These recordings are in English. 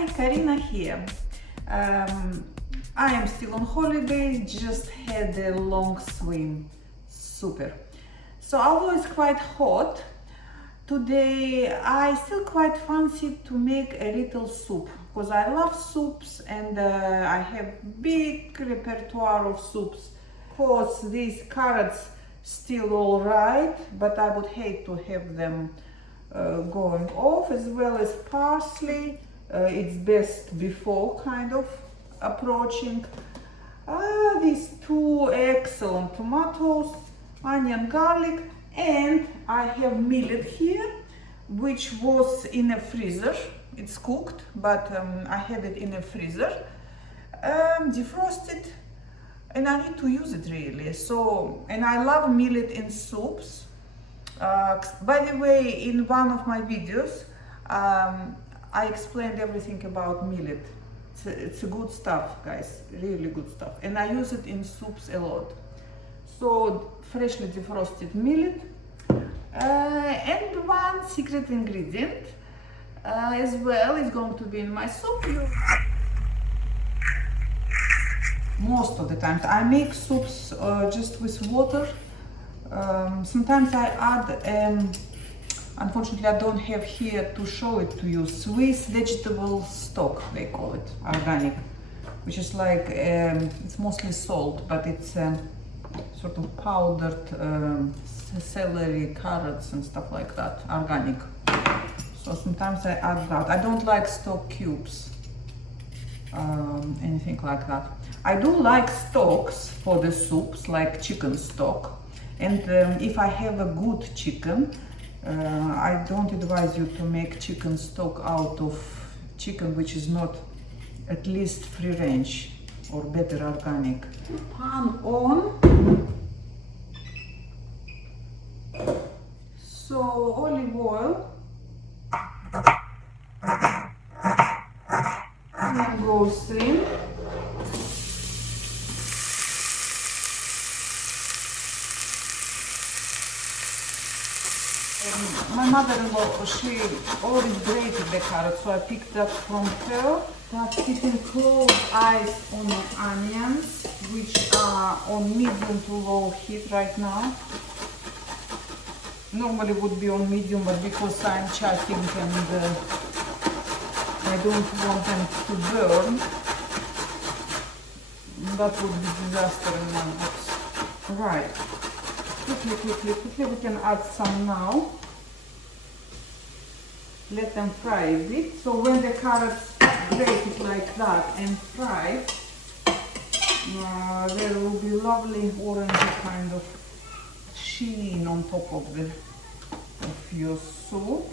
Hi, Karina here. I am still on holiday, just had a long swim. Super. So although it's quite hot, today I still quite fancy to make a little soup because I love soups and I have big repertoire of soups. Of course, these carrots still all right, but I would hate to have them going off, as well as parsley. It's best before kind of approaching. These two excellent tomatoes, onion, garlic, and I have millet here, which was in a freezer. It's cooked, but I have it in a freezer, defrosted, and I need to use it really. So, and I love millet in soups. By the way, in one of my videos, I explained everything about millet. It's a good stuff, guys, really good stuff. And I use it in soups a lot. So, freshly defrosted millet. And one secret ingredient as well is going to be in my soup. Most of the times I make soups just with water. Sometimes I add, unfortunately I don't have here to show it to you, Swiss vegetable stock, they call it, organic, which is like, it's mostly salt, but it's sort of powdered celery, carrots and stuff like that, organic. So sometimes I add that. I don't like stock cubes, anything like that. I do like stocks for the soups, like chicken stock. And if I have a good chicken, I don't advise you to make chicken stock out of chicken which is not at least free range or better organic. Pan on. So olive oil. And goes in. My mother-in-law, she always grated the carrots, so I picked up from her. But keeping close eyes on the onions, which are on medium to low heat right now. Normally would be on medium, but because I'm chatting and I don't want them to burn, that would be disaster in my house. Right. Quickly, we can add some now. Let them fry a bit. So when the carrots grated like that and fried, there will be lovely orangey kind of sheen on top of your soup.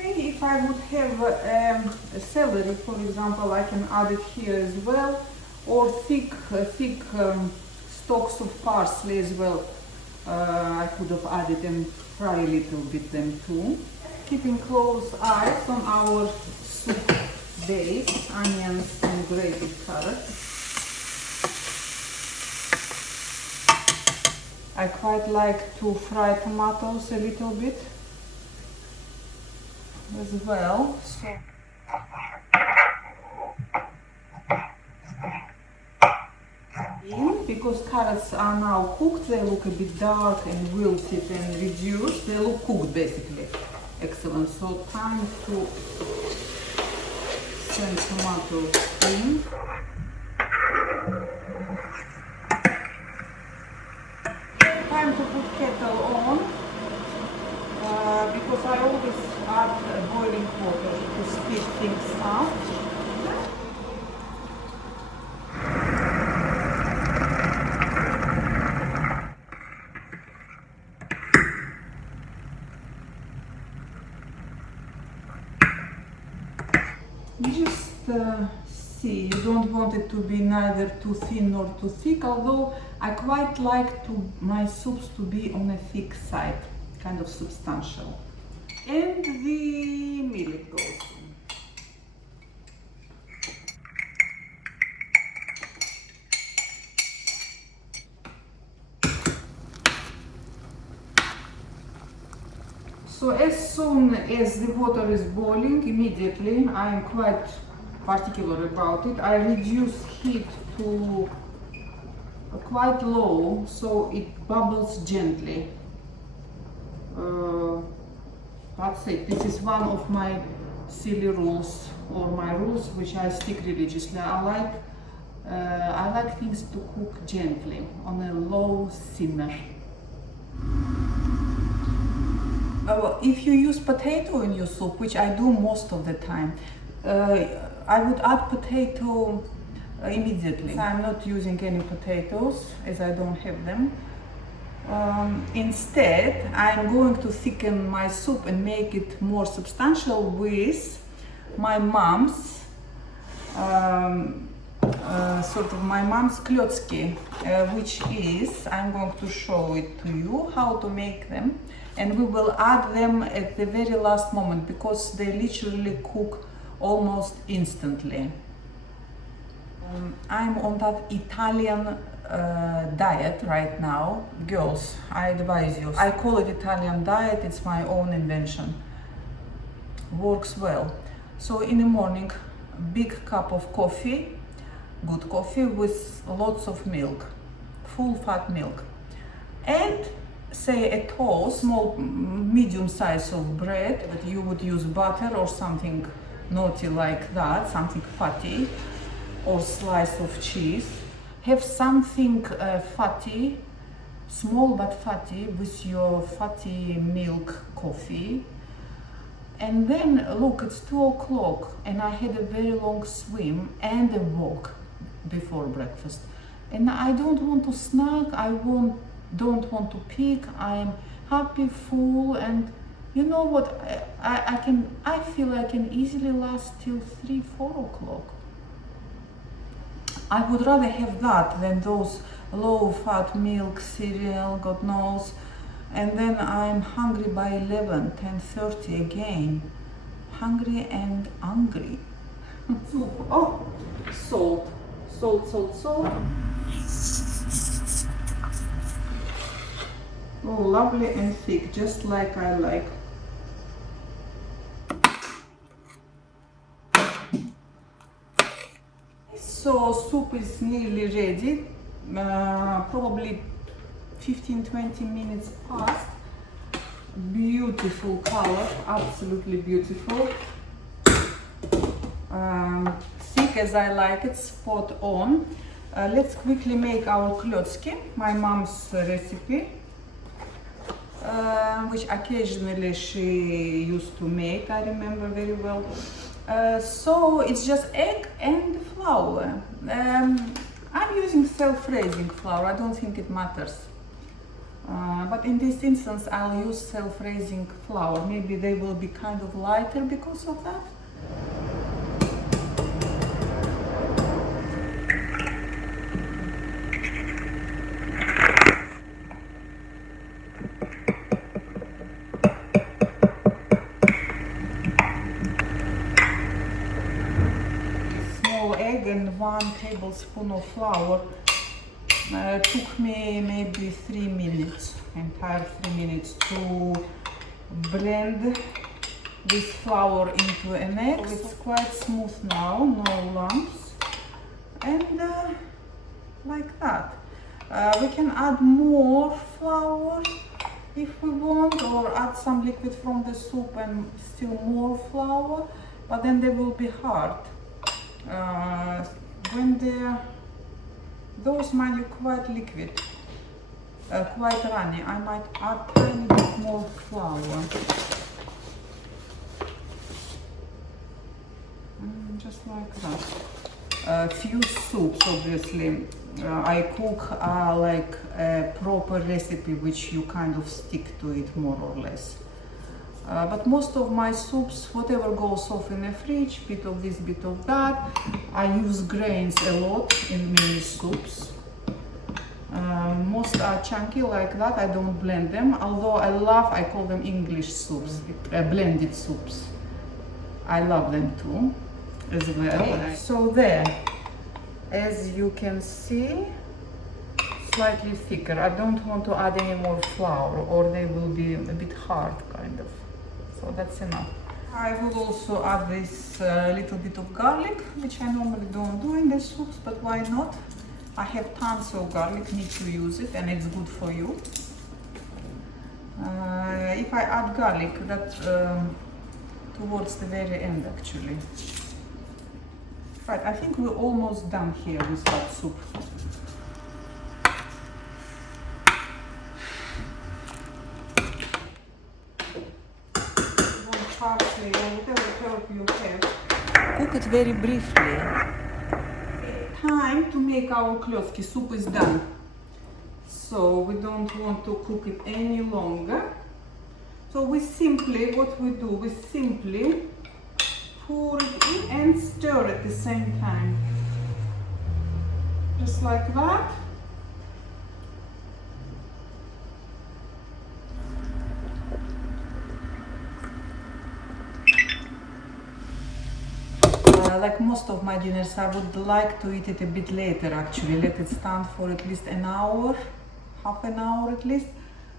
If I would have a celery, for example, I can add it here as well, or thick stalks of parsley as well. I could have added and fry a little bit them too. Keeping close eyes on our soup base, onions and grated carrots. I quite like to fry tomatoes a little bit as well. So because carrots are now cooked, they look a bit dark and wilted and reduced. They look cooked basically. Excellent. So time to send tomatoes in. Time to put kettle on. Because I always add boiling water to speed things up. Just see, you don't want it to be neither too thin nor too thick, although I quite like my soups to be on a thick side, kind of substantial. And the millet goes in. So as soon as the water is boiling, immediately, I am quite particular about it, I reduce heat to quite low so it bubbles gently. That's it. This is one of my silly rules, or my rules which I stick religiously. I like things to cook gently on a low simmer. If you use potato in your soup, which I do most of the time, I would add potato immediately. I'm not using any potatoes as I don't have them. Instead, I'm going to thicken my soup and make it more substantial with my mom's my mom's Kletski, which is, I'm going to show it to you how to make them, and we will add them at the very last moment because they literally cook almost instantly. I'm on that Italian diet right now. Girls, I advise you. I call it Italian diet, it's my own invention. Works well. So in the morning, big cup of coffee, good coffee with lots of milk, full fat milk. And say a toast, small, medium size of bread, but you would use butter or something naughty like that, something fatty, or slice of cheese. Have something fatty, small but fatty, with your fatty milk coffee. And then look, it's 2 o'clock and I had a very long swim and a walk before breakfast. And I don't want to snack, don't want to peak, I'm happy, full, and you know what, I feel I can easily last till 3, 4 o'clock. I would rather have that than those low-fat milk cereal, God knows, and then I'm hungry by 11, 10:30 again. Hungry and hungry. Oh, salt, salt, salt, salt. Oh, lovely and thick, just like I like. So soup is nearly ready, probably 15-20 minutes past. Beautiful color, absolutely beautiful. Thick as I like it, spot on. Let's quickly make our Kletski, my mom's recipe, which occasionally she used to make, I remember very well. So it's just egg and flour. I'm using self-raising flour, I don't think it matters. But in this instance I'll use self-raising flour. Maybe they will be kind of lighter because of that. Egg and 1 tablespoon of flour took me maybe 3 minutes, entire 3 minutes to blend this flour into an egg. It's quite smooth now, no lumps, and like that. We can add more flour if we want, or add some liquid from the soup and still more flour, but then they will be hard. When those might be quite liquid, quite runny, I might add a tiny bit more flour. Just like that. Few soups, obviously, I cook like a proper recipe which you kind of stick to it more or less. But most of my soups, whatever goes off in the fridge, bit of this, bit of that. I use grains a lot in many soups. Most are chunky like that, I don't blend them, although I call them English soups, blended soups. I love them too, as well. So there, as you can see, slightly thicker. I don't want to add any more flour or they will be a bit hard, kind of. So that's enough. I will also add this little bit of garlic, which I normally don't do in the soups, but why not? I have tons of garlic, need to use it, and it's good for you. If I add garlic, that towards the very end actually. Right, I think we're almost done here with that soup. Parsley or whatever herb you have. Cook it very briefly. Time to make our Kletski soup is done. So we don't want to cook it any longer. So we simply, what we do, we simply pour it in and stir at the same time. Just like that. Like most of my dinners, I would like to eat it a bit later actually, let it stand for at least an hour, half an hour at least.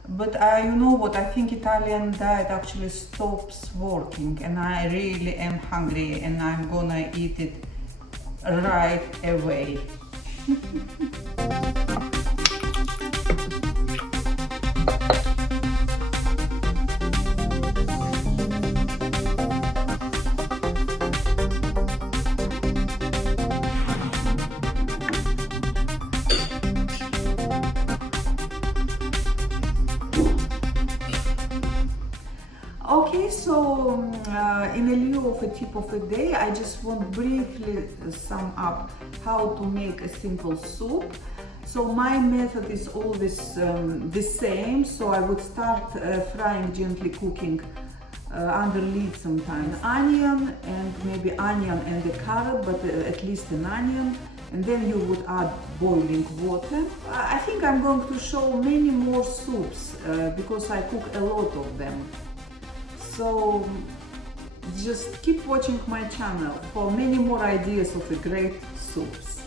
But you know what, I think Italian diet actually stops working and I really am hungry and I'm gonna eat it right away. Okay, so in lieu of a tip of the day, I just want briefly sum up how to make a simple soup. So my method is always the same. So I would start frying, gently cooking under lid sometimes onion and maybe onion and the carrot, but at least an onion. And then you would add boiling water. I think I'm going to show many more soups because I cook a lot of them. So just keep watching my channel for many more ideas of the great soups.